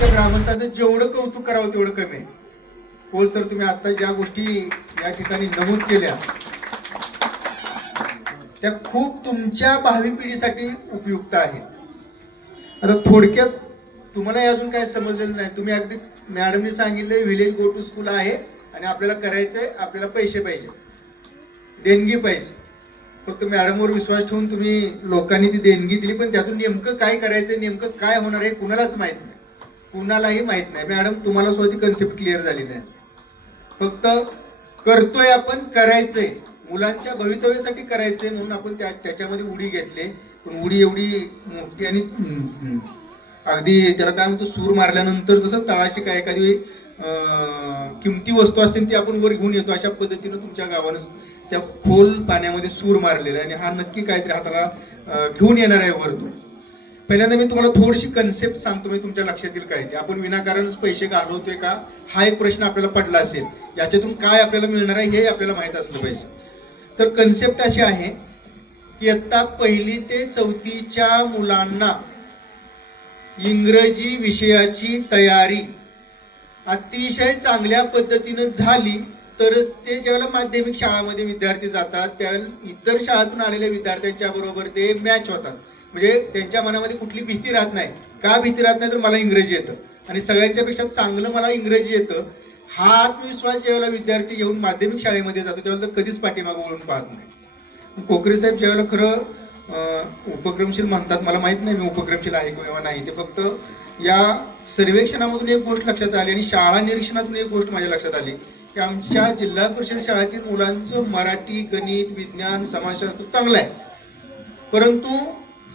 आमच्या ग्रामस्थांचं जेवढं कौतुक करावं तेवढं कमी आहे. हो सर तुम्ही आता ज्या गोष्टी या ठिकाणी नमूद केल्या त्या खूप तुमच्या भावी पिढीसाठी उपयुक्त आहेत. आता थोडक्यात तुम्हाला अजून काय समजलेलं नाही. तुम्ही अगदी मॅडमने सांगितले विलेज गो टू स्कूल आहे आणि आपल्याला करायचंय आपल्याला पैसे पाहिजे. देणगी पाहिजे. फक्त मॅडमवर विश्वास ठेवून तुम्ही लोकांनी ती देणगी दिली पण त्यातून नेमकं काय करायचं नेमकं काय होणार आहे कुणालाच माहिती नाही. कुणालाही माहीत नाही. मॅडम तुम्हाला सुद्धा ती कन्सेप्ट क्लिअर झाली नाही. फक्त करतोय आपण करायचंय. मुलांच्या भवितव्यासाठी करायचंय म्हणून आपण त्या त्याच्यामध्ये उडी घेतली. पण उडी एवढी मोठी आणि अगदी त्याला काय म्हणतो सूर मारल्यानंतर जसं तळाशी काय एखादी किमती वस्तू असते ती आपण वर घेऊन येतो. अशा पद्धतीनं तुमच्या गावानं त्या खोल पाण्यामध्ये सूर मारलेला आहे. आणि हा नक्की काहीतरी हाताला घेऊन येणार आहे वर पहिल्यांदा मी तुम्हाला थोडीशी कन्सेप्ट सांगतो मी तुमच्या लक्षात येईल काय ते आपण विनाकारणच पैसे घालवतोय का? हा एक प्रश्न आपल्याला पडला असेल. याच्यातून काय आपल्याला मिळणार आहे हे आपल्याला माहीत असलं पाहिजे. तर कन्सेप्ट अशी आहे की आत्ता पहिली ते चौथीच्या मुलांना इंग्रजी विषयाची तयारी अतिशय चांगल्या पद्धतीनं झाली तरच ते ज्यावेळेला माध्यमिक शाळामध्ये विद्यार्थी जातात त्या इतर शाळातून आलेल्या विद्यार्थ्यांच्या बरोबर ते मॅच होतात. म्हणजे त्यांच्या मनामध्ये कुठली भीती राहत नाही. का भीती राहत नाही तर मला इंग्रजी येतं. आणि सगळ्यांच्या पेक्षा चांगलं मला इंग्रजी येतं. हा आत्मविश्वास ज्यावेळेला विद्यार्थी घेऊन माध्यमिक शाळेमध्ये जातो त्यावेळेला तर कधीच पाठीमागं वळून पाहत नाही. कोकरे साहेब ज्यावेळेला खरं उपक्रमशील म्हणतात मला माहीत नाही मी उपक्रमशील आहे किंवा नाही ते फक्त या सर्वेक्षणामधून एक गोष्ट लक्षात आली आणि शाळा निरीक्षणातून एक गोष्ट माझ्या लक्षात आली. की आमच्या जिल्हा परिषद शाळेतील मुलांचं मराठी गणित विज्ञान समाजशास्त्र चांगलं आहे. परंतु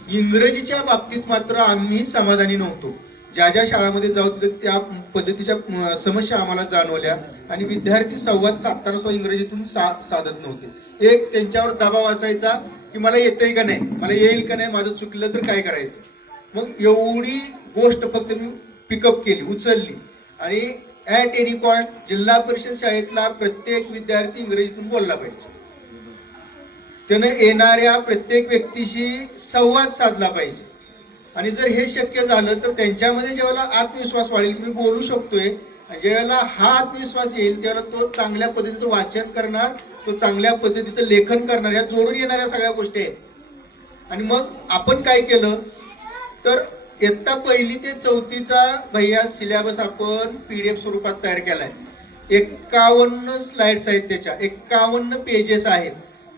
इंग्रजीच्या बाबतीत मात्र आम्ही समाधानी नव्हतो. ज्या ज्या शाळामध्ये जाऊ त्या पद्धतीच्या समस्या आम्हाला जाणवल्या आणि विद्यार्थी संवाद साधताना सुद्धा इंग्रजीतून सा साधत नव्हते. एक त्यांच्यावर दबाव असायचा की मला येतंय का नाही मला येईल का नाही माझं चुकलं तर काय करायचं? मग एवढी गोष्ट फक्त मी पिकअप केली उचलली. आणि ऍट एनी कॉस्ट जिल्हा परिषद शाळेतला प्रत्येक विद्यार्थी इंग्रजीतून बोलला पाहिजे. त्यानं येणाऱ्या प्रत्येक व्यक्तीशी संवाद साधला पाहिजे. आणि जर हे शक्य झालं तर त्यांच्यामध्ये ज्यावेळेला आत्मविश्वास वाढेल मी बोलू शकतोय ज्यावेळेला हा आत्मविश्वास येईल त्यावेळेला तो चांगल्या पद्धतीचं वाचन करणार तो चांगल्या पद्धतीचं लेखन करणार या जोडून येणाऱ्या सगळ्या गोष्टी आहेत. आणि मग आपण काय केलं? तर इयत्ता पहिली ते चौथीचा भैया सिलेबस आपण पीडीएफ स्वरूपात तयार केलाय. एकावन्न स्लाइड्स आहेत त्याच्या एकावन्न पेजेस आहेत.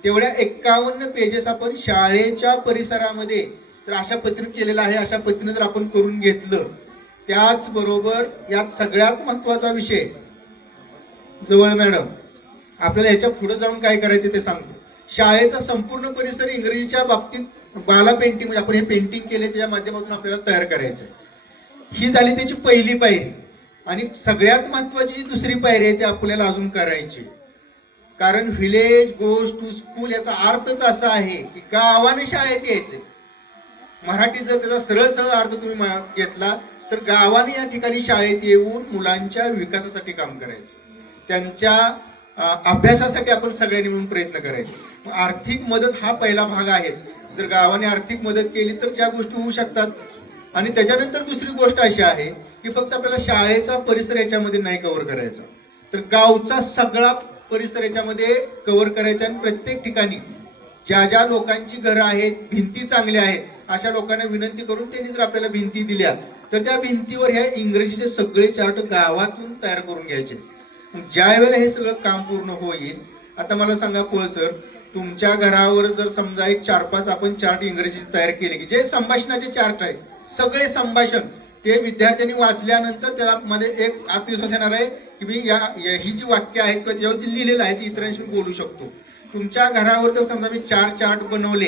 तेवढ्या एक्कावन्न पेजेस आपण शाळेच्या परिसरामध्ये तर अशा पद्धतीने केलेलं आहे अशा पद्धतीने जर आपण करून घेतलं त्याचबरोबर यात सगळ्यात महत्त्वाचा विषय जवळ मॅडम आपल्याला याच्यापुढे जाऊन काय करायचं ते सांगतो. शाळेचा संपूर्ण परिसर इंग्रजीच्या बाबतीत बाला पेंटिंग म्हणजे आपण हे पेंटिंग केले त्याच्या माध्यमातून आपल्याला तयार करायचं ही झाली त्याची पहिली पायरी. आणि सगळ्यात महत्वाची जी दुसरी पायरी आहे ती आपल्याला अजून करायची कारण व्हिलेज गोज टू स्कूल याचा अर्थच असा आहे की गावाने शाळेत यायचे. मराठी जर त्याचा सरळ सरळ अर्थ तुम्ही घेतला तर गावाने या ठिकाणी शाळेत येऊन मुलांच्या विकासासाठी काम करायचं. त्यांच्या अभ्यासासाठी आपण सगळ्यांनी मिळून प्रयत्न करायचे. आर्थिक मदत हा पहिला भाग आहेच. जर गावाने आर्थिक मदत केली तर ज्या गोष्टी होऊ शकतात. आणि त्याच्यानंतर दुसरी गोष्ट अशी आहे की फक्त आपल्याला शाळेचा परिसर याच्यामध्ये नाही कव्हर करायचा. तर गावचा सगळा परिसर याच्यामध्ये कव्हर करायचा आणि प्रत्येक ठिकाणी ज्या ज्या लोकांची घरं आहेत भिंती चांगल्या आहेत अशा लोकांना विनंती करून त्यांनी जर आपल्याला भिंती दिल्या तर त्या भिंतीवर ह्या इंग्रजीचे सगळे चार्ट गावातून तयार करून घ्यायचे. ज्या वेळेला हे सगळं काम पूर्ण होईल आता मला सांगा पळ सर तुमच्या घरावर जर समजा एक चार पाच आपण चार्ट इंग्रजी तयार केले की जे संभाषणाचे चार्ट आहेत सगळे संभाषण ते विद्यार्थ्यांनी वाचल्यानंतर त्याला मध्ये एक आत्मविश्वास येणार आहे की मी या ही जी वाक्य आहेत किंवा जेव्हा जी लिहिलेलं आहे ती इतरांशी मी बोलू शकतो. तुमच्या घरावर जर समजा मी चार चार्ट बनवले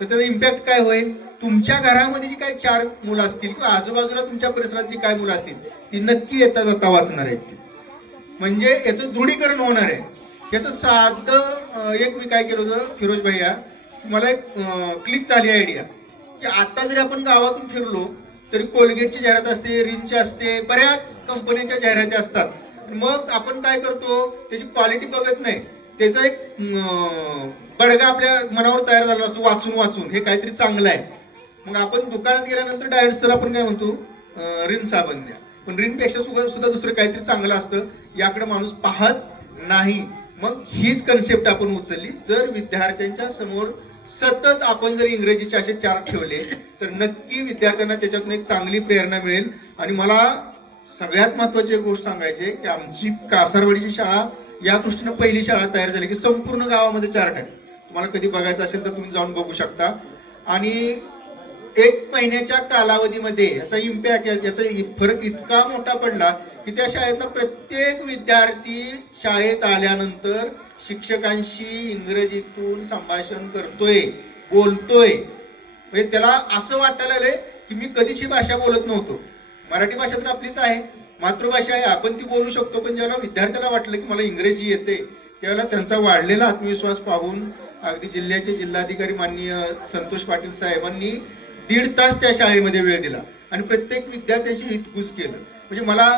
तर त्याचा इम्पॅक्ट काय होईल? तुमच्या घरामध्ये जी काय चार मुलं असतील किंवा आजूबाजूला तुमच्या परिसरात जी काय मुलं असतील ती नक्की येता जाता वाचणार आहेत म्हणजे याचं दृढीकरण होणार आहे. याचं साधं एक मी काय केलं होतं फिरोज भैया मला एक क्लिक झाली आयडिया की आता जरी आपण गावातून फिरलो तरी कोलगेटची जाहिरात असते रिनची असते बऱ्याच कंपन्यांच्या जाहिराती असतात. मग आपण काय करतो त्याची क्वालिटी बघत नाही. त्याचा एक बडगा आपल्या मनावर तयार झाला असतो वाचून वाचून. हे काहीतरी चांगलं आहे. मग आपण दुकानात गेल्यानंतर डायरेक्ट सर आपण काय म्हणतो रिन साबण द्या. पण रिनपेक्षा सुद्धा दुसरं काहीतरी चांगलं असतं. याकडे माणूस पाहत नाही. मग हीच कन्सेप्ट आपण उचलली. जर विद्यार्थ्यांच्या समोर सतत आपण जर इंग्रजीचे असे चार्ट ठेवले तर नक्की विद्यार्थ्यांना त्याच्यातून एक चांगली प्रेरणा मिळेल. आणि मला सगळ्यात महत्वाची गोष्ट सांगायची की आमची कासारवाडीची शाळा या दृष्टीनं पहिली शाळा तयार झाली की संपूर्ण गावामध्ये चार्ट आहे तुम्हाला कधी बघायचं असेल तर तुम्ही जाऊन बघू शकता. आणि एक महिन्याच्या कालावधीमध्ये याचा इम्पॅक्ट याचा फरक इतका मोठा पडला की त्या शाळेतला प्रत्येक विद्यार्थी शाळेत आल्यानंतर शिक्षकांशी इंग्रजीतून संभाषण करतोय बोलतोय. म्हणजे त्याला असं वाटायला आलंय की मी कधीच ही भाषा बोलत नव्हतो. मराठी भाषा तर आपलीच आहे. मातृभाषा आहे आपण ती बोलू शकतो पण ज्यावेळेला विद्यार्थ्याला वाटलं की मला इंग्रजी येते त्यावेळेला त्यांचा वाढलेला आत्मविश्वास पाहून अगदी जिल्ह्याचे जिल्हाधिकारी माननीय संतोष पाटील साहेबांनी दीड तास त्या शाळेमध्ये वेळ दिला. आणि प्रत्येक विद्यार्थ्याशी हितगुज केलं. म्हणजे मला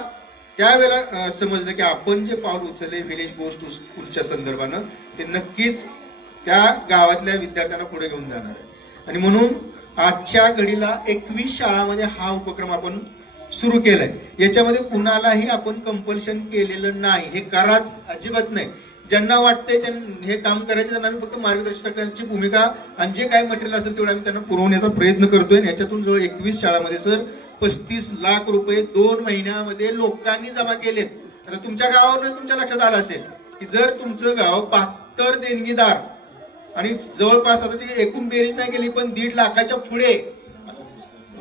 त्यावेळेला समजलं की आपण जे पाऊल उचलले विलेज गोष्ट स्कूलच्या संदर्भानं ते नक्कीच त्या गावातल्या विद्यार्थ्यांना पुढे घेऊन जाणार आहे. आणि म्हणून आजच्या घडीला एकवीस शाळामध्ये हा उपक्रम आपण सुरू केलाय. याच्यामध्ये कुणालाही आपण कंपल्शन केलेलं नाही. हे कराच अजिबात नाही. ज्यांना वाटतंय हे काम करायचं त्यांना आम्ही फक्त मार्गदर्शकांची भूमिका आणि जे काय मटेरियल असेल तेवढं आम्ही त्यांना पुरवण्याचा प्रयत्न करतोय. याच्यातून जवळ एकवीस शाळामध्ये सर पस्तीस लाख रुपये दोन महिन्यामध्ये लोकांनी जमा केलेत. आता तुमच्या गावावरूनच तुमच्या लक्षात आलं असेल की जर तुमचं गाव बहात्तर देणगीदार आणि जवळपास आता ती एकूण बेरीज नाही गेली पण दीड लाखाच्या पुढे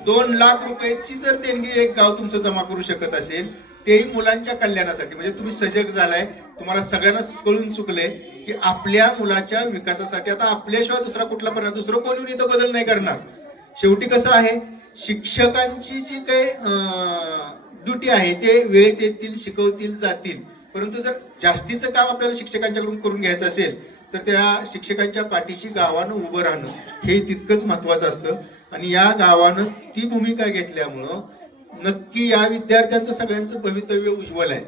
दोन लाख रुपयाची जर देणगी एक गाव तुमचं जमा करू शकत असेल तेही मुलांच्या कल्याणासाठी. म्हणजे तुम्ही सजग झालाय तुम्हाला सगळ्यांना कळून चुकले की आपल्या मुलाच्या विकासासाठी आता आपल्याशिवाय दुसरा कुठला पर्याय दुसरं कोणी इथं बदल नाही करणार. शेवटी कसं आहे शिक्षकांची जी काही ड्युटी आहे ते वेळेत येतील शिकवतील जातील. परंतु जर जास्तीचं काम आपल्याला शिक्षकांच्याकडून करून घ्यायचं असेल तर त्या शिक्षकांच्या पाठीशी गावानं उभं राहणं हे तितकंच महत्वाचं असतं. आणि या गावानं ती भूमिका घेतल्यामुळं नक्की या विद्यार्थ्यांचं सगळ्यांचं भवितव्य उज्ज्वल आहे.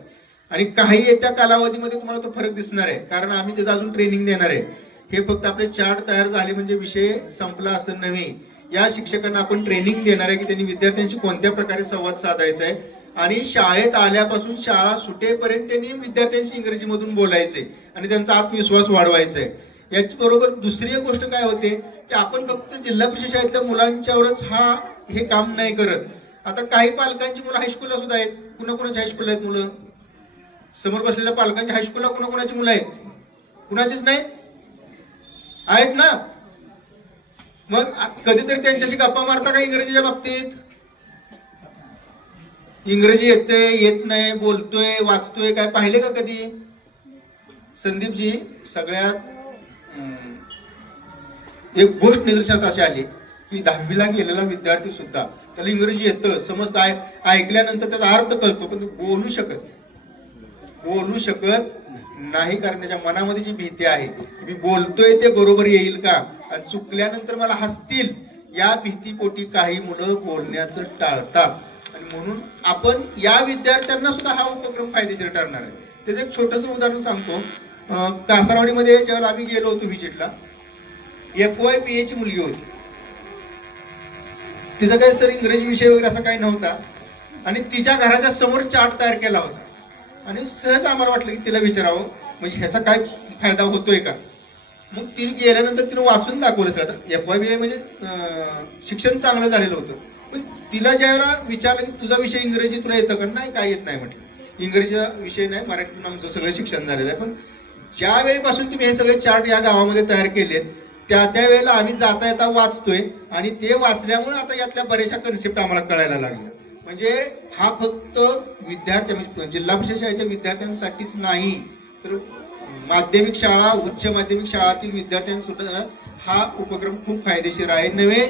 आणि काही येत्या कालावधीमध्ये तुम्हाला तो फरक दिसणार आहे. कारण आम्ही त्याचं अजून ट्रेनिंग देणार आहे. हे फक्त आपले चार्ट तयार झाले म्हणजे विषय संपला असं नव्हे. या शिक्षकांना आपण ट्रेनिंग देणार आहे की त्यांनी विद्यार्थ्यांशी कोणत्या प्रकारे संवाद साधायचा आहे. आणि शाळेत आल्यापासून शाळा सुटेपर्यंत त्यांनी विद्यार्थ्यांशी इंग्रजीमधून बोलायचे आणि त्यांचा आत्मविश्वास वाढवायचा आहे. याच बरोबर दुसरी गोष्ट काय होते की आपण फक्त जिल्हा परिषद शाळेतल्या मुलांच्यावरच हा हे काम नाही करत. आता काही पालकांची मुलं हायस्कूलला सुद्धा आहेत. कुणा कुणाची हायस्कूलला आहेत मुलं? समोर बसलेल्या पालकांच्या हायस्कूलला कुणा कुणाची मुलं आहेत? कुणाचीच नाहीत आहेत ना? मग कधीतरी त्यांच्याशी गप्पा मारता का इंग्रजीच्या बाबतीत? इंग्रजी येते येत नाही बोलतोय वाचतोय काय पाहिले का कधी? संदीपजी सगळ्यात एक गोष्ट निदर्शनास अशी आली. की दहावीला गेलेला विद्यार्थी सुद्धा. त्याला इंग्रजी येतं समजत ऐकल्यानंतर त्याचा अर्थ कळतो पण बोलू शकत बोलू शकत नाही कारण त्याच्या मनामध्ये जी भीती आहे मी बोलतोय ते बरोबर येईल का? आणि चुकल्यानंतर मला हसतील या भीतीपोटी काही मुलं बोलण्याचं टाळतात. आणि म्हणून आपण या विद्यार्थ्यांना सुद्धा हा उपक्रम फायदेशीर ठरणार आहे. त्याचं एक छोटस उदाहरण सांगतो. कासारवाडीमध्ये ज्यावेळेला आम्ही गेलो होतो व्हिजिटला एफ वाय पी ए ची मुलगी होती. तिचा काही सर इंग्रजी विषय वगैरे असा काही नव्हता. आणि तिच्या घराच्या समोर चार्ट तयार केला होता. आणि सहज आम्हाला वाटलं की तिला विचारावं म्हणजे ह्याचा काय फायदा होतोय का? मग तिने गेल्यानंतर तिने वाचून दाखवलं सर आता एफ वाय बी आय म्हणजे शिक्षण चांगलं झालेलं होतं. पण तिला ज्यावेळेला विचारलं की तुझा विषय इंग्रजी तुला येतं का? नाही काय येत नाही म्हटलं. इंग्रजीचा विषय नाही मराठीतून आमचं सगळं शिक्षण झालेलं आहे. पण ज्या वेळेपासून तुम्ही हे सगळे चार्ट या गावामध्ये तयार केलेत त्या त्या वेळेला आम्ही जाता येता वाचतोय आणि ते वाचल्यामुळे आता यातल्या बऱ्याचशा कन्सेप्ट आम्हाला कळायला लागल्या. म्हणजे हा फक्त विद्यार्थी म्हणजे जिल्हा परिषद शाळेच्या विद्यार्थ्यांसाठीच नाही तर माध्यमिक शाळा उच्च माध्यमिक शाळातील विद्यार्थ्यांसुद्धा हा उपक्रम खूप फायदेशीर आहे. नव्हे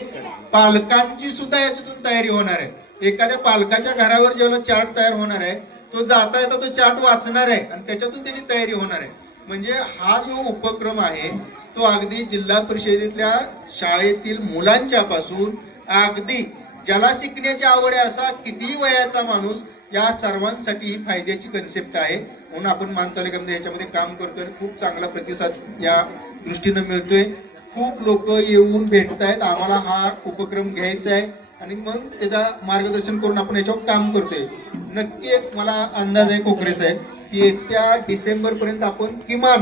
पालकांची सुद्धा याच्यातून तयारी होणार आहे. एखाद्या पालकाच्या घरावर जेव्हा चार्ट तयार होणार आहे तो जाता येता तो चार्ट वाचणार आहे आणि त्याच्यातून त्याची तयारी होणार आहे. म्हणजे हा जो उपक्रम आहे तो अगदी जिल्हा परिषदेतल्या शाळेतील मुलांच्या पासून अगदी ज्याला शिकण्याची आवड आहे असा कितीही वयाचा माणूस या सर्वांसाठी ही फायद्याची कन्सेप्ट आहे. म्हणून आपण मान तालुक्यामध्ये याच्यामध्ये काम करतोय आणि खूप चांगला प्रतिसाद या दृष्टीनं मिळतोय. खूप लोक येऊन भेटत आहेत आम्हाला हा उपक्रम घ्यायचा आहे. आणि मग त्याचा मार्गदर्शन करून आपण याच्यावर काम करतोय. नक्की एक मला अंदाज आहे कोकरे साहेब की येत्या डिसेंबरपर्यंत आपण किमान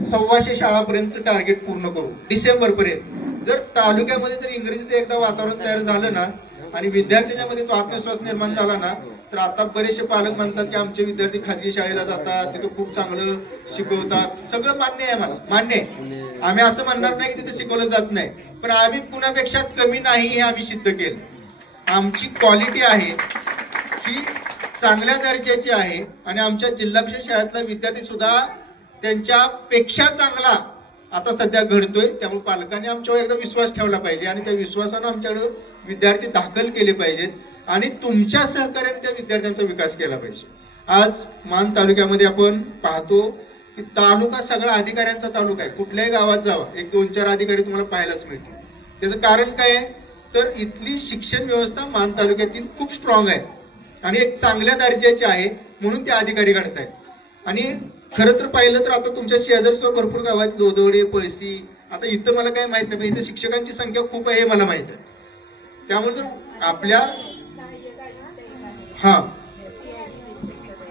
सव्वाशे शाळापर्यंत टार्गेट पूर्ण करू. डिसेंबर पर्यंत जर तालुक्यामध्ये जर इंग्रजीचं एकदा वातावरण तयार झालं ना आणि विद्यार्थ्यांच्या मध्ये तो आत्मविश्वास निर्माण झाला ना तर आता बरेचसे पालक म्हणतात की आमचे विद्यार्थी खाजगी शाळेला जातात तिथं खूप चांगलं शिकवतात. सगळं मान्य आहे मला मान्य आहे. आम्ही असं म्हणणार नाही की तिथे शिकवलं जात नाही. पण आम्ही पुण्यापेक्षा कमी नाही हे आम्ही सिद्ध केलं. आमची क्वालिटी आहे ही चांगल्या दर्जाची आहे आणि आमच्या जिल्हा परिषद शाळेतला विद्यार्थी सुद्धा त्यांच्यापेक्षा चांगला आता सध्या घडतोय त्यामुळे पालकांनी आमच्यावर एकदा विश्वास ठेवला पाहिजे आणि त्या विश्वासानं आमच्याकडे विद्यार्थी दाखल केले पाहिजेत आणि तुमच्या सहकार्याने त्या विद्यार्थ्यांचा विकास केला पाहिजे. आज मान तालुक्यामध्ये आपण पाहतो की तालुका सगळा अधिकाऱ्यांचा तालुका आहे. कुठल्याही गावात जावा एक दोन चार अधिकारी तुम्हाला पाहायलाच मिळतील. त्याचं कारण काय आहे? तर इथली शिक्षण व्यवस्था मान तालुक्यातील खूप स्ट्रॉंग आहे. आणि एक चांगल्या दर्जाची आहे म्हणून ते अधिकारी घडत आहेत आणि खरं तर पाहिलं तर आता तुमच्या शेजारच्या भरपूर गावात दोदवडे पळसी आता इथं मला काय माहीत नाही पण इथं शिक्षकांची संख्या खूप आहे हे मला माहीत आहे. त्यामुळे जर आपल्या हा.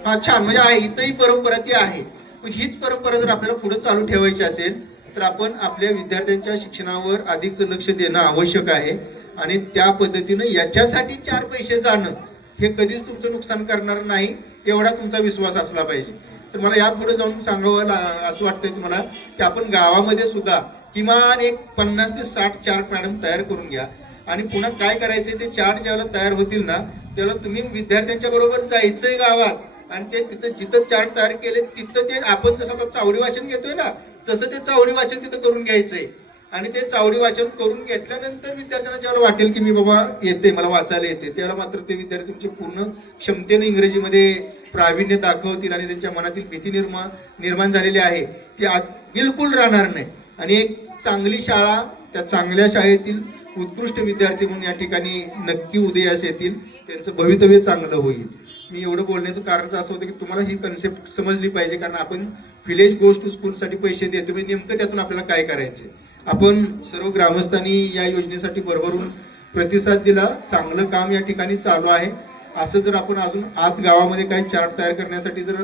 हा छान म्हणजे आहे इथंही परंपरा ती आहे. पण हीच परंपरा जर आपल्याला पुढे चालू ठेवायची असेल तर आपण आपल्या विद्यार्थ्यांच्या शिक्षणावर अधिकच लक्ष देणं आवश्यक आहे. आणि त्या पद्धतीनं याच्यासाठी चार पैसे जाणं हे कधीच तुमचं नुकसान करणार नाही एवढा तुमचा विश्वास असला पाहिजे. तर मला यापुढे जाऊन सांगावं असं वाटतंय तुम्हाला की आपण गावामध्ये सुद्धा किमान एक पन्नास ते साठ चार्ट मॅडम तयार करून घ्या. आणि पुन्हा काय करायचंय ते चार्ट ज्यावेळेला तयार होतील ना त्याला तुम्ही विद्यार्थ्यांच्या बरोबर जायचंय गावात. आणि ते तिथं जिथं चार्ट तयार केले तिथं ते आपण जसं आता चावडी वाचन घेतोय ना तसं ते चावडी वाचन तिथं करून घ्यायचंय. आणि ते चावडी वाचन करून घेतल्यानंतर विद्यार्थ्यांना ज्याला वाटेल की मी बाबा येते मला वाचायला येते त्याला मात्र ते विद्यार्थी तुमचे पूर्ण क्षमतेने इंग्रजीमध्ये प्रावीण्य दाखवतील आणि त्यांच्या मनातील भीती निर्माण निर्माण झालेली आहे. ती आज बिलकुल राहणार नाही. आणि एक चांगली शाळा त्या चांगल्या शाळेतील उत्कृष्ट विद्यार्थी म्हणून या ठिकाणी नक्की उदयास येतील. त्यांचं भवितव्य चांगलं होईल. मी एवढं बोलण्याचं कारण असं होतं की तुम्हाला ही कन्सेप्ट समजली पाहिजे कारण आपण विलेज गोष्ट स्कूलसाठी स्कूल साठी पैसे देतो. म्हणजे नेमकं त्यातून आपल्याला काय करायचं आपण सर्व ग्रामस्थांनी या योजनेसाठी भरभरून प्रतिसाद दिला. चांगलं काम या ठिकाणी चालू आहे. असं जर आपण अजून आत गावामध्ये काही चार्ट तयार करण्यासाठी जर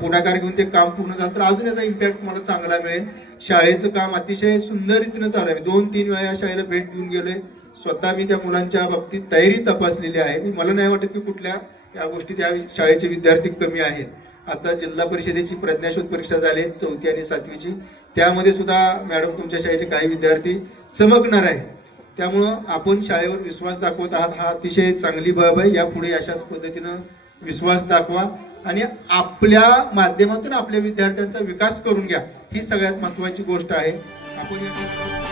पुढाकार घेऊन ते काम पूर्ण झालं तर अजून याचा इम्पॅक्ट तुम्हाला चांगला मिळेल. शाळेचं काम अतिशय सुंदर रीतीनं चालू आहे. दोन तीन वेळा या शाळेला भेट देऊन गेलोय. स्वतः मी त्या मुलांच्या बाबतीत तयारी तपासलेली आहे. मला नाही वाटत की कुठल्या या गोष्टी त्या शाळेचे विद्यार्थी कमी आहेत. आता जिल्हा परिषदेची प्रज्ञाशोध परीक्षा झाली चौथी आणि सातवीची. त्यामध्ये सुद्धा मॅडम तुमच्या शाळेचे काही विद्यार्थी चमकणार आहे. त्यामुळं आपण शाळेवर विश्वास दाखवत आहात. हा अतिशय चांगली बाब आहे. यापुढे अशाच पद्धतीनं विश्वास दाखवा आणि आपल्या माध्यमातून आपल्या विद्यार्थ्यांचा विकास करून घ्या. ही सगळ्यात महत्वाची गोष्ट आहे. आपण या